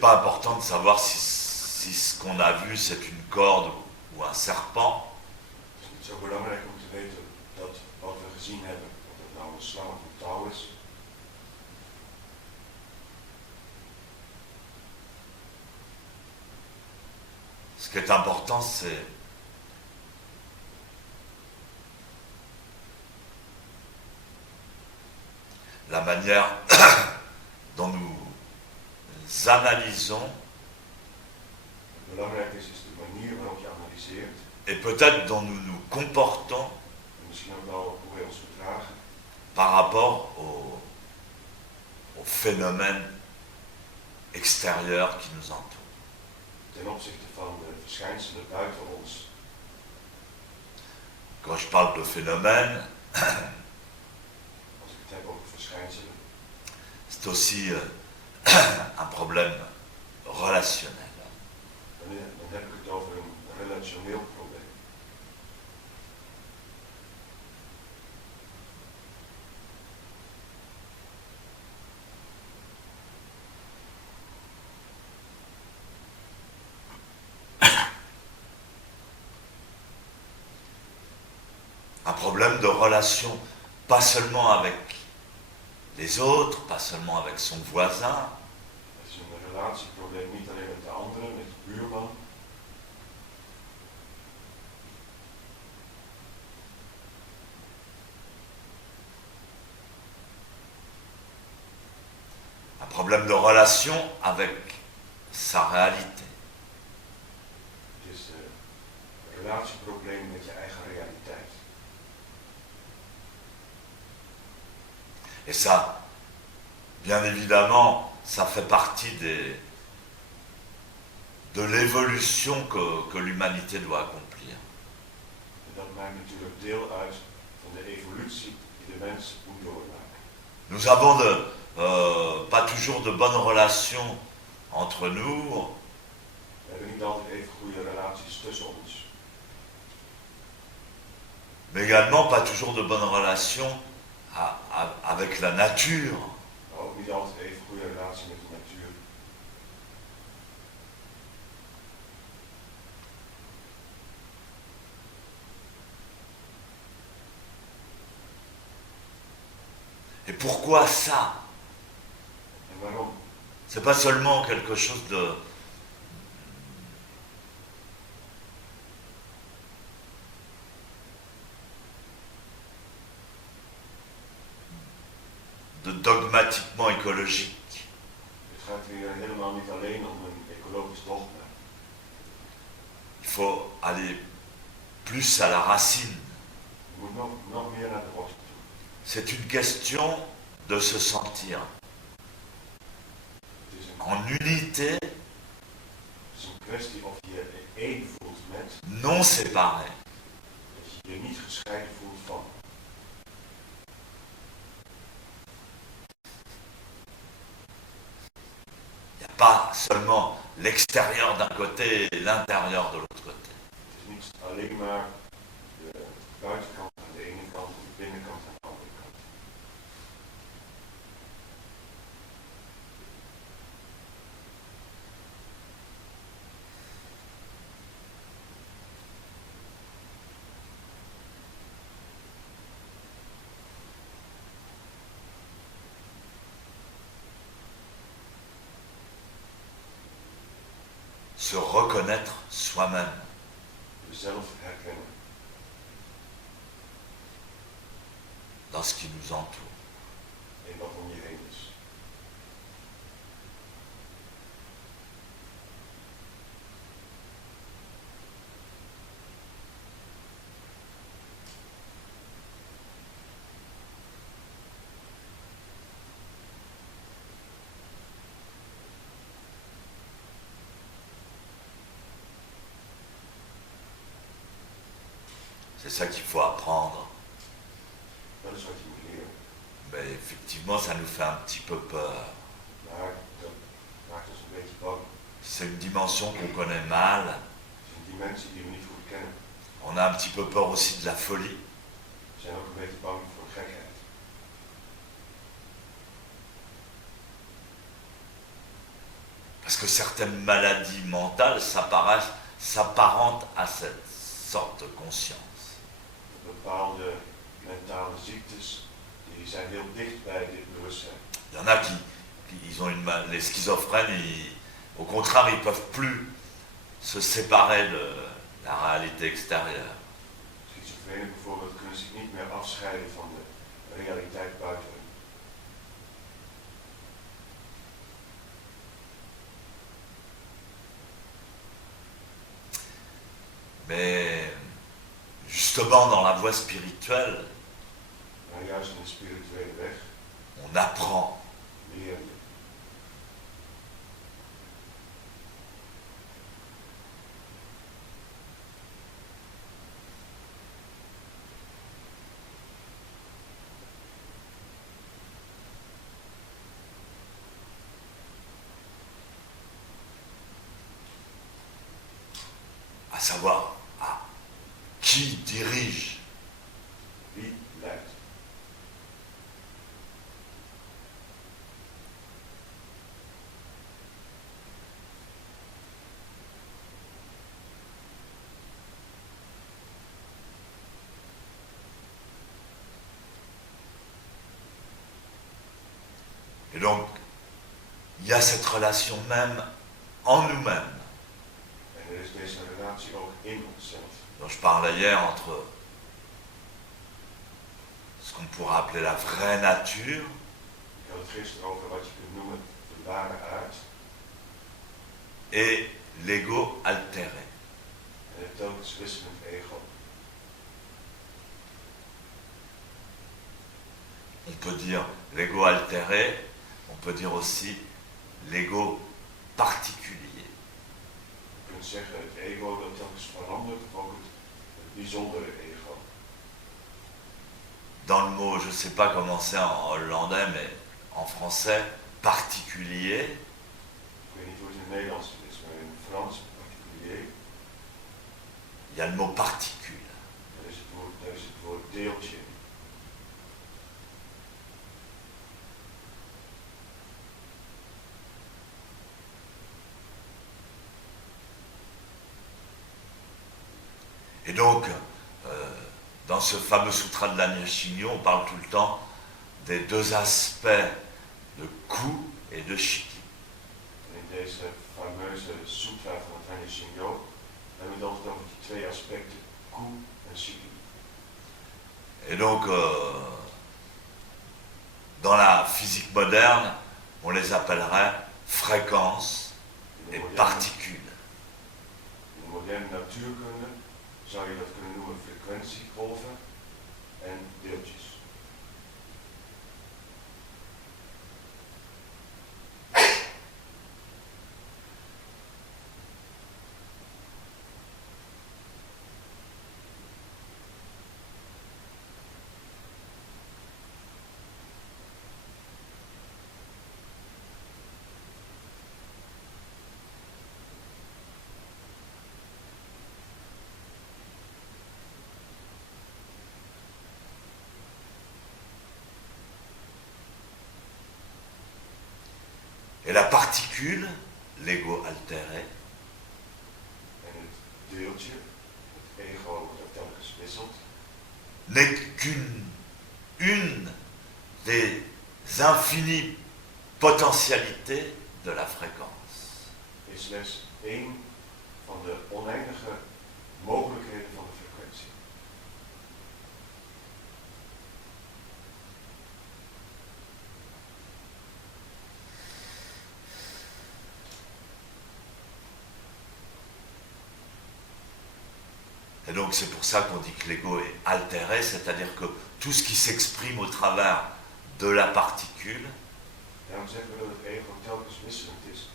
pas important de savoir si ce qu'on a vu c'est une corde ou un serpent. Het is niet zo belangrijk om te weten dat wat we gezien hebben, of het nou een slang of een touw is. Ce qui est important, c'est la manière dont nous analysons Het belangrijk is de manier waarop je analyseert. et peut-être dont nous nous comportons En misschien ook wel hoe wij ons gedragen par rapport aux phénomènes extérieurs qui nous entourent. ten opzichte van de verschijnselen buiten ons. Quand je parle de phénomènes, Als ik het heb over verschijnselen, c'est aussi un problème relationnel. dan heb ik het over een relationeel probleem. Un problème de relation, pas seulement avec les autres, pas seulement avec son voisin, Het is een relatieprobleem niet alleen met de anderen, met de buurman, un problème de relation avec sa réalité. het is een relatieprobleem met je eigen realiteit. Et ça, bien évidemment, ça fait partie de l'évolution que l'humanité doit accomplir. En dat maakt natuurlijk deel uit van de evolutie die de mens moet doormaken. Nous avons pas toujours de bonnes relations entre nous, We hebben niet altijd even goede relaties tussen ons. mais également pas toujours de bonnes relations avec la nature. Maar ook niet altijd even goede relatie met de natuur. Et pourquoi ça? En waarom? C'est pas seulement quelque chose de dogmatiquement écologique. Het gaat hier helemaal niet alleen om een ecologisch dogma. Il faut aller plus à la racine. Je moet nog meer naar de wortel toe. C'est une question de se sentir Het is en unité, een kwestie of je je één voelt met, non séparée. dat je je niet gescheiden voelt van. Il n'y a pas seulement l'extérieur d'un côté et l'intérieur de l'autre côté. Het is niet alleen maar de buitenkant aan de ene kant en de binnenkant aan de andere kant. Se reconnaître soi-même. Jezelf herkennen Dans ce qui nous entoure. in wat om je heen is. C'est ça qu'il faut apprendre. Dat is wat je moet leren. Mais effectivement, ça nous fait un petit peu peur. Maar dat maakt ons een beetje bang. C'est une dimension qu'on connaît mal. Het is een dimensie die we niet goed kennen. On a un petit peu peur aussi de la folie. We zijn ook een beetje bang voor gekheid. Parce que certaines maladies mentales s'apparentent à cette sorte de conscience. Bepaalde mentale ziektes die zijn heel dicht bij dit bewustzijn. Il y en a qui ils ont les schizophrènes, au contraire, ils ne peuvent plus se séparer de la réalité extérieure. Schizofrenen bijvoorbeeld kunnen zich niet meer afscheiden van de realiteit buiten hen. Mais justement, dans la voie spirituelle, Maar juist in de spirituele weg on apprend leren we. à savoir qui dirige. Wie leidt? Et donc, il y a cette relation même en nous-mêmes, En er is deze relatie ook in onszelf. dont je parlais hier, entre ce qu'on pourrait appeler la vraie nature Ik had het gisteren over wat je kunt noemen de ware aard et l'ego altéré. en het telkens wisselend ego. On peut dire l'ego altéré, on peut dire aussi l'ego particulier. Je kunt zeggen het ego dat telkens verandert, of ook het bijzondere ego. Dans le mot, je ne sais pas comment c'est en hollandais, mais en français, particulier, Ik weet niet hoe het in het Nederlands is, maar in het Frans, particulier, il y a le mot particule. daar is het woord deeltje. Et donc, dans ce fameux sutra de l'Anyashingyo, on parle tout le temps des deux aspects de Ku et de Shiki. En in deze fameuze sutra van het Hanya Shinyo hebben we het altijd over die twee aspecten, Ku en Shiki. Et donc, dans la physique moderne, on les appellerait fréquences et particules. In de moderne natuurkunde zou je dat kunnen noemen frequentiegolven en deeltjes. Et la particule, l'ego altéré, En het deeltje, het ego dat telkens wisselt, n'est qu'une des infinies potentialités de la fréquence. is slechts één van de oneindige mogelijkheden van de frequentie. Et donc c'est pour ça qu'on dit que l'ego est altéré, c'est-à-dire que tout ce qui s'exprime au travers de la particule Daarom zeggen we dat het ego telkens wisselend is.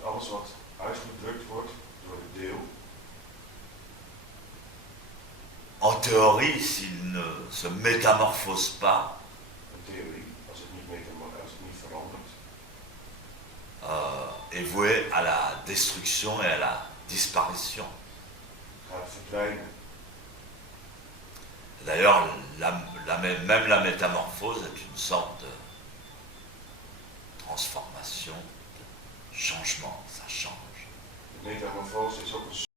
En alles wat uitgedrukt wordt door het deel, en théorie, s'il ne se métamorphose pas, een theorie, als het niet verandert, est voué à la destruction et à la disparition. gaat verdwijnen. D'ailleurs, même la métamorphose est une sorte de transformation, de changement. Ça metamorfose is ook een